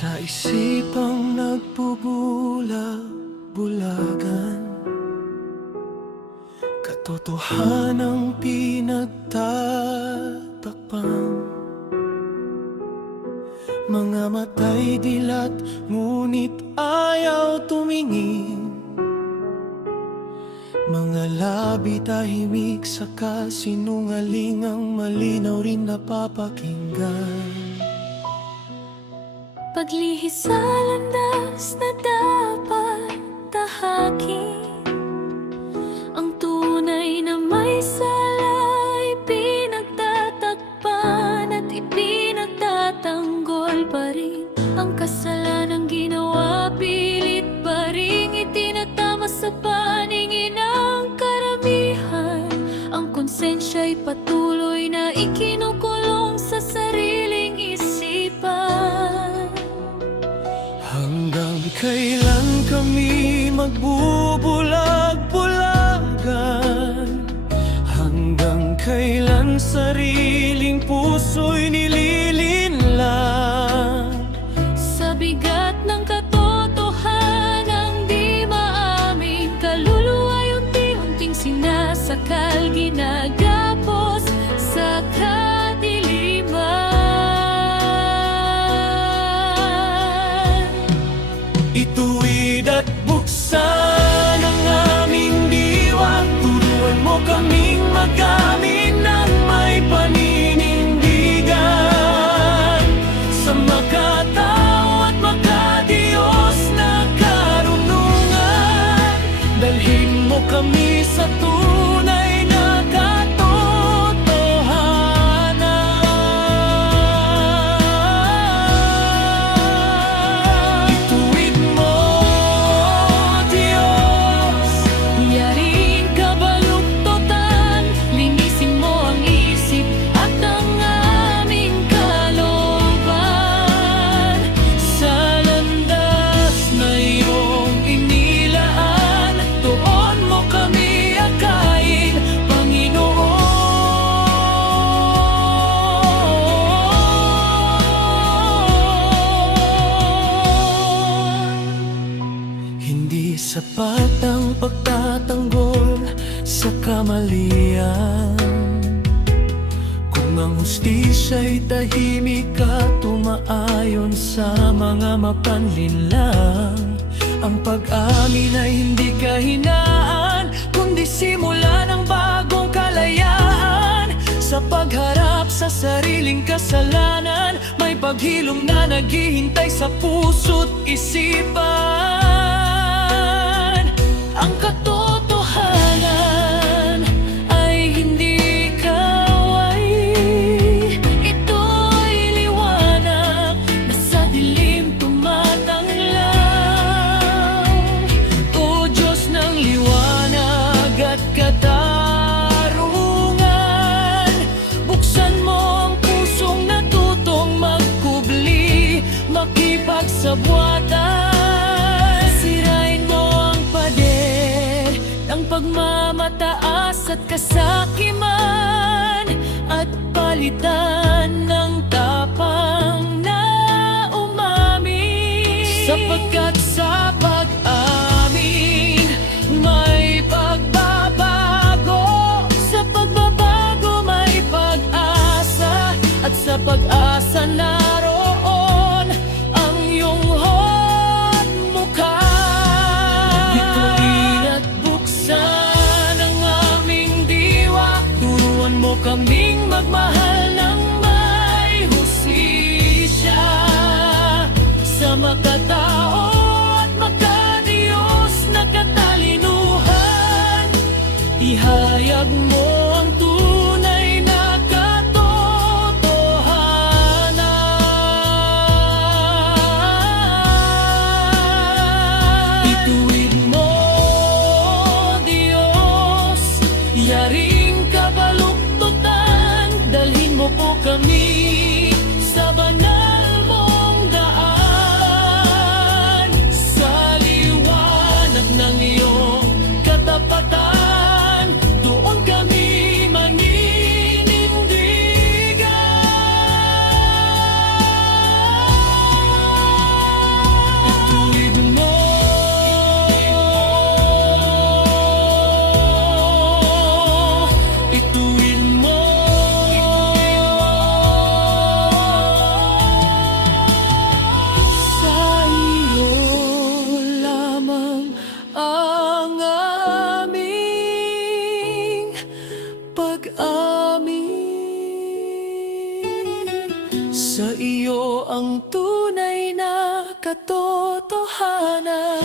Sa isipang nagbubulag-bulagan, katotohanang pinagtatakpan. Mga mata'y dilat, ngunit ayaw tumingin. Mga labi tahimik sa kasinungaling, ang malinaw rin napapakinggan. Paglihis sa landas na dapat tahakin, ang tunay na may sala'y pinagtatakpan at ipinagtatanggol pa rin. Ang kasalanang ginawa, pilit pa rin itinatama sa paningin ng karamihan. Ang konsensya'y patuloy na ikinukulong sa sariling isipan. Hanggang kailan kami magbubulag-bulagan? Hanggang kailan sariling puso'y nililinlang? Sa bigat ng katotohanang di maaming, kaluluwa'y unti-unting sinasakal, ginagapos sa kadiliman. Ituwid at buksan ang aming diwa, turuan mo kaming magamit ng may paninindigan. Sa makatao at makadiyos na karunungan, dalhin mo kami sa tunay na katotohanan. Ituwid mo, Diyos, Yaring kabaluktutan, linisin mo ang isip at ang aming kalooban. sa landas na iyong inilaan, doon mo kami akayin, Panginoon. Hindi sapat ang pagtatanggol sa kamalian, kung ang hustisya'y tahimik at umaayon sa mga mapanlinlang. Ang pag-amin ay hindi kahinaan, kundi simula ng bagong kalayaan. Sa pagharap sa sariling kasalanan, may paghilom na naghihintay sa puso't isipan. Ang katotohanan ay hindi kaway, ito'y liwanag na sa dilim tumatanglaw. O Diyos ng liwanag at katarungan, buksan mo ang pusong natutong magkubli, makipagsabwatan. Sirain mo ang pader ng pagmamataas at kasakiman, at palitan ng tapang na umamin. Sapagkat sa pag-amin may pagbabago, sa pagbabago may pag-asa, at sa pag-asa naroon ang iyong hot mukha. Ituwid at buksan ang aming diwa, turuan mo kaming magmahal ng may hustisya. Sa makatao at makadiyos na katalinuhan, ihayag mo ang tunay na katotohanan. Ituwid mo, Diyos, yaring kabaluktutan, dalhin mo po kami sa banal mong daan. tunay na katotohanan.